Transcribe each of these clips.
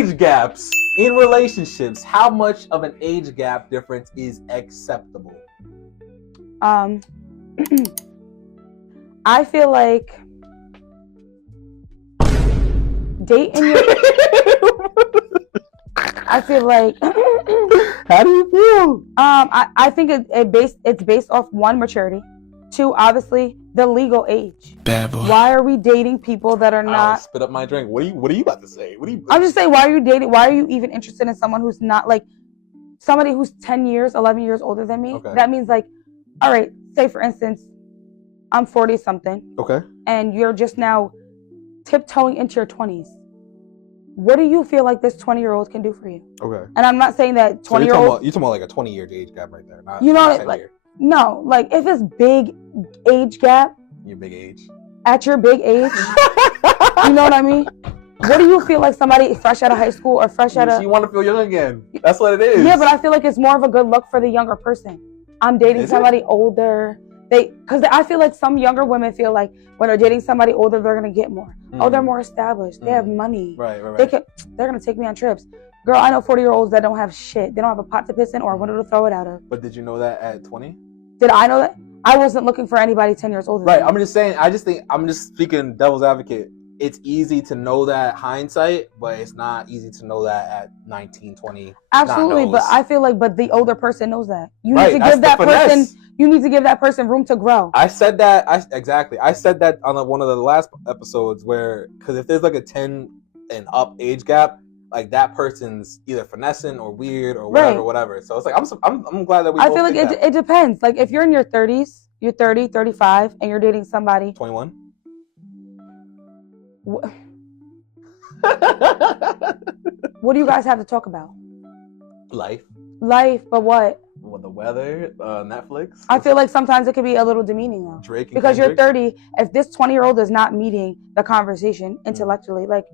age gaps in relationships. How much of an age gap difference is acceptable? I feel like dating your I feel like How do you feel? I think it's based off one, maturity, two, obviously the legal age. Bad boy. Why are we dating people that are I'll not? spit up my drink. What are you about to say? I'm just saying, why are you dating? Why are you even interested in someone who's not like somebody who's 10 years, 11 years older than me? Okay. That means like, all right, say for instance, I'm 40 something. Okay. And you're just now tiptoeing into your 20s. What do you feel like this 20-year-old can do for you? Okay. And I'm not saying that 20-year-old. You're talking about like a 20-year age gap right there. Not, You know, not 10 like year. no, like if it's big age gap Your big age. at your big age, you know what I mean? What do you feel like somebody fresh out of high school or fresh out of? You want to feel young again. That's what it is. Yeah, but I feel like it's more of a good look for the younger person. I'm dating somebody older. Because I feel like some younger women feel like when they're dating somebody older, they're gonna get more. Oh, they're more established. They have money. Right. They're gonna take me on trips. Girl, I know 40-year-olds that don't have shit. They don't have a pot to piss in or a window to throw it out of. But did you know that at 20? Did I know that? I wasn't looking for anybody 10 years older. Right. I'm just saying. I'm just speaking devil's advocate. It's easy to know that hindsight, but it's not easy to know that at 19, 20. Absolutely, but I feel like, the older person knows that. You Right, need to that's give that the finesse. person. You need to give that person room to grow. I said that. Exactly. I said that on one of the last episodes because if there's like a 10 and up age gap, like that person's either finessing or weird or whatever. So it's like I'm glad that we. I feel like it depends. Like if you're in your 30s, you're 30, 35, and you're dating somebody 21. What do you guys have to talk about? Life, but what? the weather, Netflix. I feel like sometimes it could be a little demeaning though. Drake because Kendrick. You're 30. If this 20-year-old is not meeting the conversation intellectually, like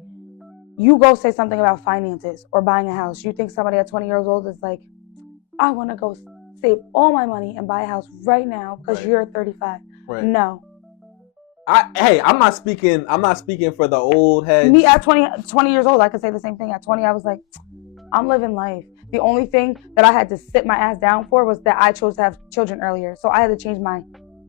you go say something about finances or buying a house, you think somebody at 20 years old is like, I want to go save all my money and buy a house right now because you're 35. Right. No. I'm not speaking for the old heads. Me at 20 years old, I could say the same thing. At 20, I was like, I'm living life. The only thing that I had to sit my ass down for was that I chose to have children earlier. So I had to change my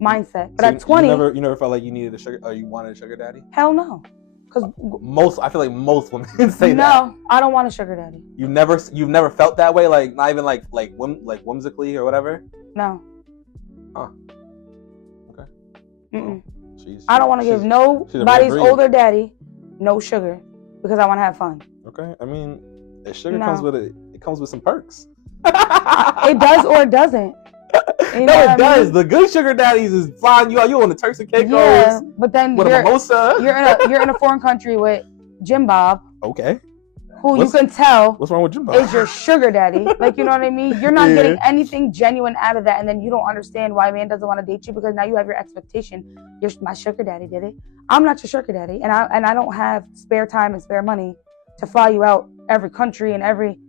mindset. But so at 20, you never felt like you needed you wanted a sugar daddy? Hell no. Because I feel like most women say that. No, I don't want a sugar daddy. You've never felt that way, like not even like whimsically or whatever. No. Huh. Okay. Mm-mm. I don't want to give nobody's older daddy no sugar because I want to have fun. Okay. I mean, the sugar comes with some perks. It does or it doesn't. You know it does. Mean? The good sugar daddies is flying you out. You on the Turks and Caicos. Yeah, but then with a mimosa. You're in a foreign country with Jim Bob. Okay. Who you can tell what's wrong with Jim Bob? Is your sugar daddy. Like, you know what I mean? You're not getting anything genuine out of that, and then you don't understand why a man doesn't want to date you because now you have your expectation. My sugar daddy did it. I'm not your sugar daddy, and I don't have spare time and spare money to fly you out every country and every.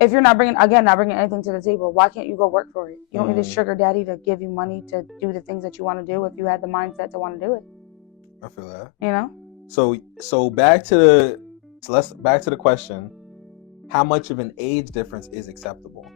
If you're not bringing anything to the table, why can't you go work for it? You don't need a sugar daddy to give you money to do the things that you want to do if you had the mindset to want to do it. I feel that. You know? So back to the question. How much of an age difference is acceptable?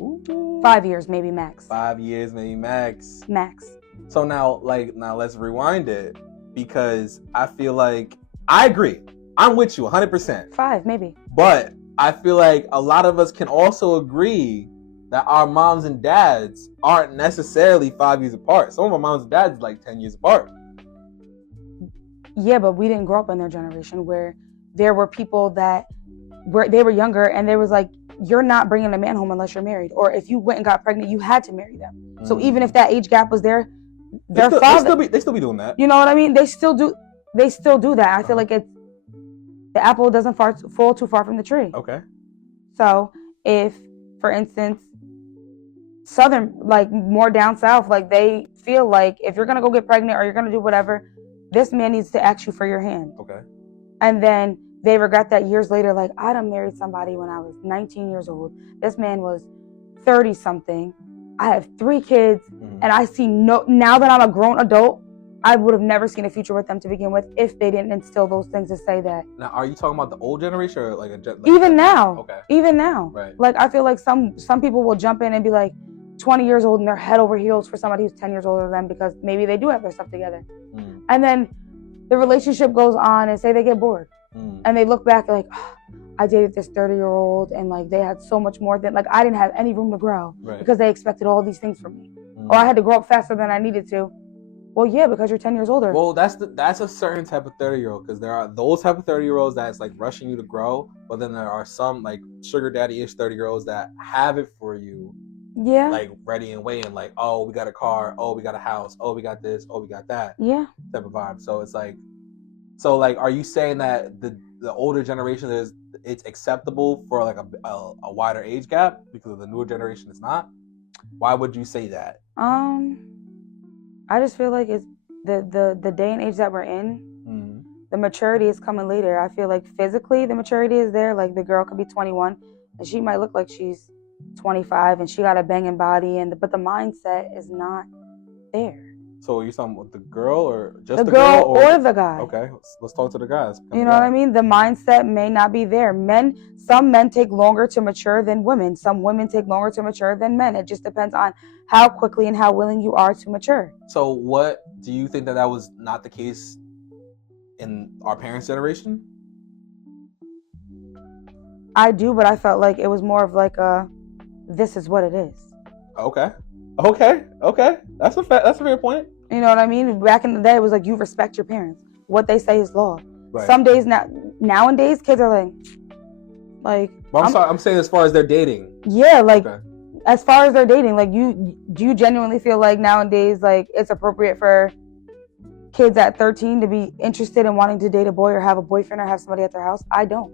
Ooh. 5 years, maybe max. 5 years, maybe max. Max. So now let's rewind it because I feel like I agree. I'm with you 100%. 5, maybe. But I feel like a lot of us can also agree that our moms and dads aren't necessarily 5 years apart. Some of our moms and dads are like 10 years apart. Yeah, but we didn't grow up in their generation where there were people that they were younger and there was like, you're not bringing a man home unless you're married. Or if you went and got pregnant, you had to marry them. Mm-hmm. So even if that age gap was there, their father... They still be doing that. You know what I mean? They still do that. I feel like it's... The apple doesn't fall too far from the tree. Okay. So if, for instance, Southern, like more down south, like they feel like if you're going to go get pregnant or you're going to do whatever, this man needs to ask you for your hand. Okay. And then they regret that years later, like, I done married somebody when I was 19 years old. This man was 30 something. I have 3 kids. Mm-hmm. And I see now that I'm a grown adult, I would have never seen a future with them to begin with if they didn't instill those things to say that. Now, are you talking about the old generation or like even now? Okay. Even now. Right. Like, I feel like some people will jump in and be like 20 years old and they're head over heels for somebody who's 10 years older than them because maybe they do have their stuff together. And then the relationship goes on and say they get bored. And they look back like, oh, I dated this 30-year-old and like they had so much more than, like, I didn't have any room to grow because they expected all these things from me. Or I had to grow up faster than I needed to. Well, yeah, because you're 10 years older. Well, that's a certain type of 30-year-old, because there are those type of 30-year-olds that's like rushing you to grow, but then there are some like sugar daddy-ish 30-year-olds that have it for you. Yeah. Like ready and waiting, like, oh, we got a car, oh, we got a house, oh, we got this, oh, we got that. Yeah. Type of vibe. So it's like, are you saying that the older generation it's acceptable for like a wider age gap because the newer generation is not? Why would you say that? I just feel like it's the day and age that we're in. The maturity is coming later. I feel like physically the maturity is there. Like the girl could be 21 and she might look like she's 25 and she got a banging body, but the mindset is not there. So are you talking about the girl or just the girl or the guy? Okay, let's talk to the guys. You know what I mean? The mindset may not be there. Some men take longer to mature than women. Some women take longer to mature than men. It just depends on how quickly and how willing you are to mature. So what do you think that was not the case in our parents' generation? I do, but I felt like it was more of like this is what it is. Okay. That's a fair point. You know what I mean? Back in the day, it was like you respect your parents. What they say is law. Right. Some days nowadays, kids are like. Well, I'm saying as far as they're dating. Yeah, like as far as they're dating, like do you genuinely feel like nowadays, like it's appropriate for kids at 13 to be interested in wanting to date a boy or have a boyfriend or have somebody at their house? I don't.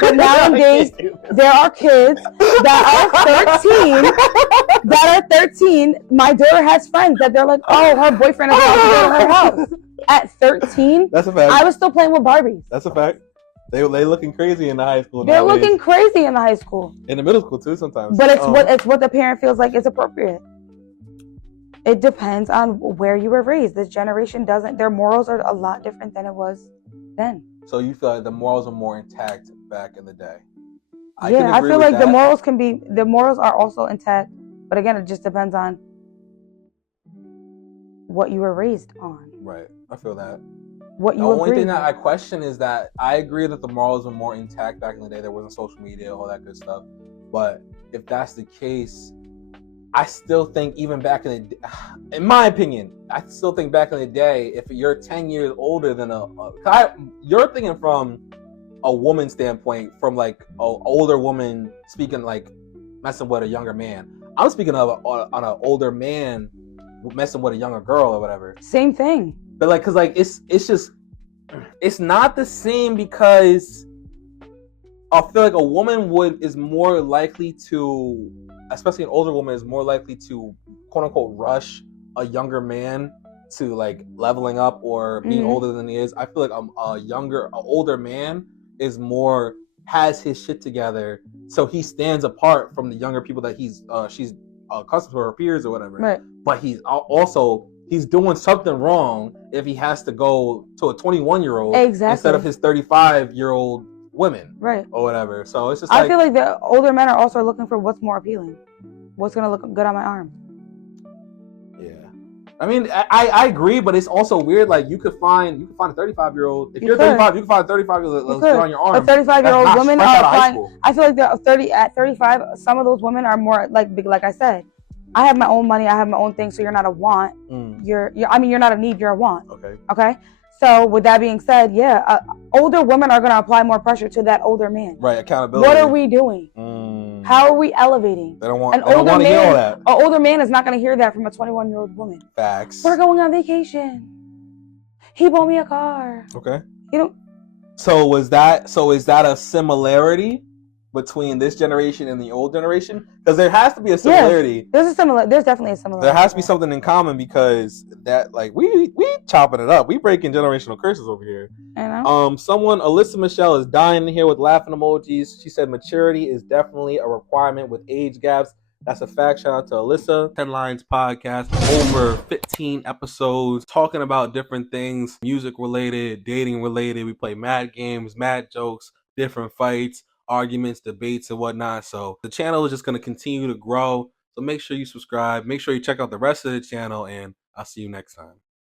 But nowadays, there are kids that are 13. My daughter has friends that they're like, oh, her boyfriend is about to go to her house. At 13, that's a fact. I was still playing with Barbies. That's a fact. They looking crazy in the high school. They're nowadays. looking crazy in the high school. In the middle school too sometimes. But it's what the parent feels like is appropriate. It depends on where you were raised. This generation their morals are a lot different than it was then. So you feel like the morals are more intact back in the day? I feel like the morals are also intact, but again, it just depends on what you were raised on. Right, I feel that. What you the only thing that I question is that I agree that the morals were more intact back in the day. There wasn't social media, all that good stuff. But if that's the case, I still think even back in my opinion, I still think back in the day, if you're 10 years older than you're thinking from a woman's standpoint, from like an older woman speaking like messing with a younger man. I'm speaking of on an older man messing with a younger girl or whatever. Same thing. But like, cause like it's just, it's not the same, because I feel like a woman is more likely to, especially an older woman, is more likely to quote unquote rush a younger man to like leveling up or being older than he is. I feel like an older man has his shit together, so he stands apart from the younger people that she's accustomed to, her peers or whatever. Right. But he's doing something wrong if he has to go to a 21-year-old instead of his 35-year-old women, right, or whatever. So it's just I feel like the older men are also looking for what's more appealing, what's gonna look good on my arm. Yeah, I mean, I agree, but it's also weird. Like you could find a 35-year-old. If you're 35, you can find a 35-year-old on your arm. A 35-year-old woman are applying. I feel like at 35, some of those women are more like I said, I have my own money, I have my own thing, so you're not a want. You're not a need, you're a want. Okay. So with that being said, older women are going to apply more pressure to that older man. Right, accountability. What are we doing? How are we elevating? They don't want to hear all that. An older man is not going to hear that from a 21-year-old woman. Facts. We're going on vacation. He bought me a car. Okay. So is that a similarity between this generation and the old generation? Because there has to be a similarity. There's definitely a similarity. There has to be something in common, because that, like, we chopping it up. We breaking generational curses over here. I know. Alyssa Michelle is dying here with laughing emojis. She said maturity is definitely a requirement with age gaps. That's a fact. Shout out to Alyssa. 10 Lines Podcast. Over 15 episodes talking about different things, music related, dating related. We play mad games, mad jokes, different fights, arguments, debates, and whatnot. So the channel is just going to continue to grow. So make sure you subscribe. Make sure you check out the rest of the channel, and I'll see you next time.